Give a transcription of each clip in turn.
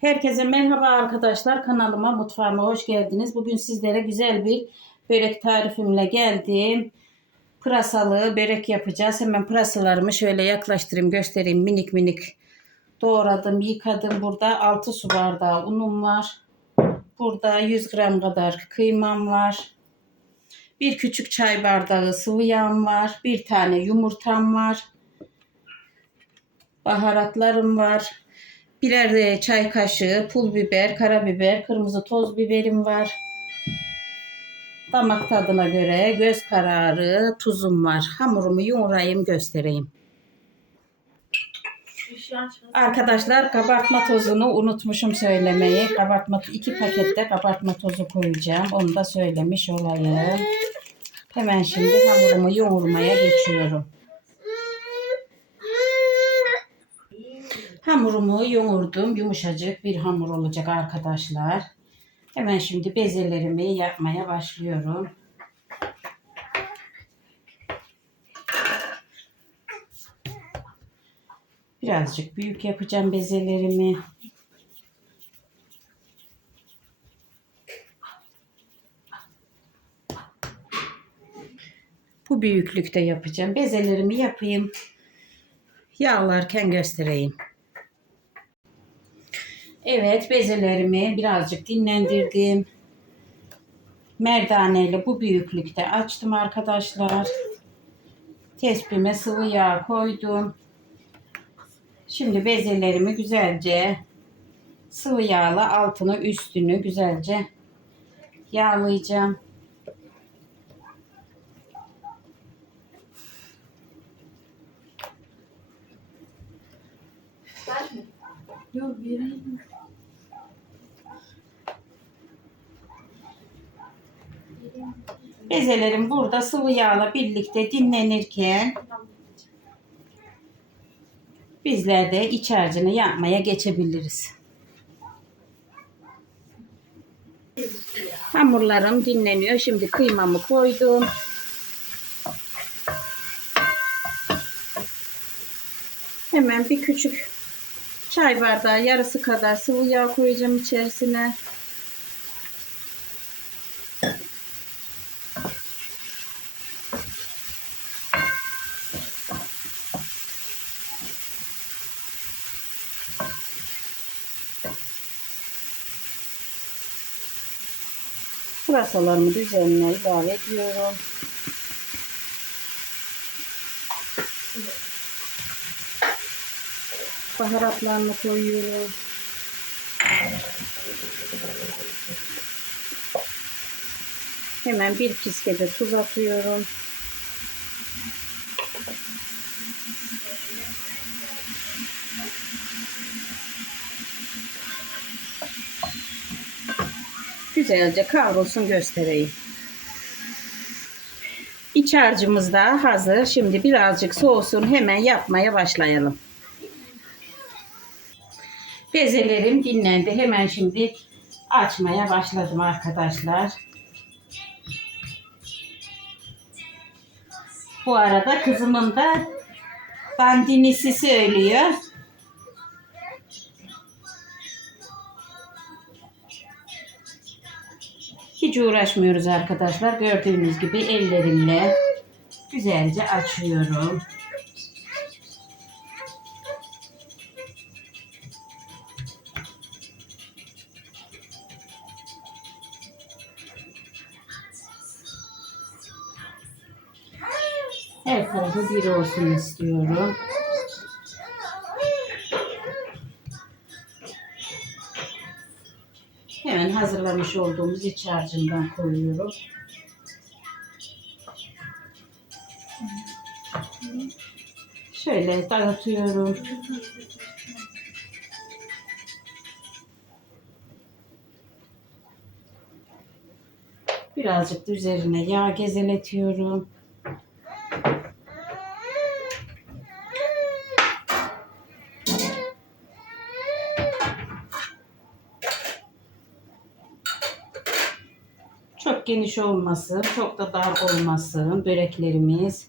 Herkese merhaba arkadaşlar. Kanalıma, mutfağıma hoş geldiniz. Bugün sizlere güzel bir börek tarifimle geldim. Pırasalı börek yapacağız. Hemen pırasalarımı şöyle yaklaştırayım, göstereyim. Minik minik doğradım, yıkadım. Burada 6 su bardağı unum var. Burada 100 gram kadar kıymam var. Bir küçük çay bardağı sıvı yağım var. Bir tane yumurtam var. Baharatlarım var. Birer de çay kaşığı pul biber, karabiber, kırmızı toz biberim var. Damak tadına göre göz kararı tuzum var. Hamurumu yoğurayım göstereyim. Arkadaşlar kabartma tozunu unutmuşum söylemeyi. Kabartma iki pakette kabartma tozu koyacağım. Onu da söylemiş olayım. Hemen şimdi hamurumu yoğurmaya geçiyorum. Hamurumu yoğurdum. Yumuşacık bir hamur olacak arkadaşlar. Hemen şimdi bezelerimi yapmaya başlıyorum. Birazcık büyük yapacağım bezelerimi. Bu büyüklükte yapacağım. Bezelerimi yapayım. Yağlarken göstereyim. Evet bezelerimi birazcık dinlendirdim. Merdaneyle bu büyüklükte açtım arkadaşlar. Tespime sıvı yağ koydum. Şimdi bezelerimi güzelce sıvı yağla altını üstünü güzelce yağlayacağım. Yok vereyim. Bezelerim burada sıvı yağla birlikte dinlenirken bizler de iç harcını yapmaya geçebiliriz. Hamurlarım dinleniyor. Şimdi kıymamı koydum. Hemen bir küçük çay bardağı yarısı kadar sıvı yağ koyacağım içerisine. Pırasalarımı üzerine ilave ediyorum. Baharatlarını koyuyorum. Hemen bir piske de tuz atıyorum. Güzelce kavrulsun göstereyim. İç harcımız da hazır. Şimdi birazcık soğusun. Hemen yapmaya başlayalım. Bezelerim dinlendi. Hemen şimdi açmaya başladım arkadaşlar. Bu arada kızımın da dandinisi söylüyor. Uğraşmıyoruz arkadaşlar. Gördüğünüz gibi ellerimle güzelce açıyorum. Her tarafı bir olsun istiyorum. Hemen hazırlamış olduğumuz iç harcından koyuyorum. Şöyle dağıtıyorum. Birazcık da üzerine yağ gezeletiyorum. Çok geniş olmasın, çok da dar olmasın böreklerimiz.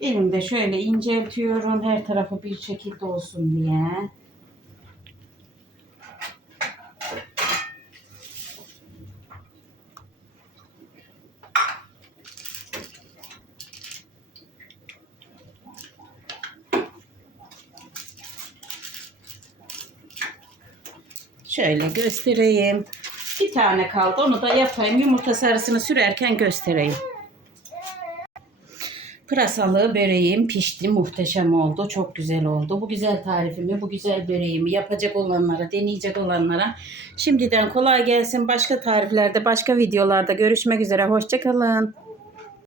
Elimde şöyle inceltiyorum her tarafı bir şekilde olsun diye. Şöyle göstereyim. Bir tane kaldı. Onu da yapayım. Yumurta sarısını sürerken göstereyim. Pırasalı böreğim pişti. Muhteşem oldu. Çok güzel oldu. Bu güzel tarifimi, bu güzel böreğimi yapacak olanlara, deneyecek olanlara şimdiden kolay gelsin. Başka tariflerde, başka videolarda görüşmek üzere. Hoşçakalın.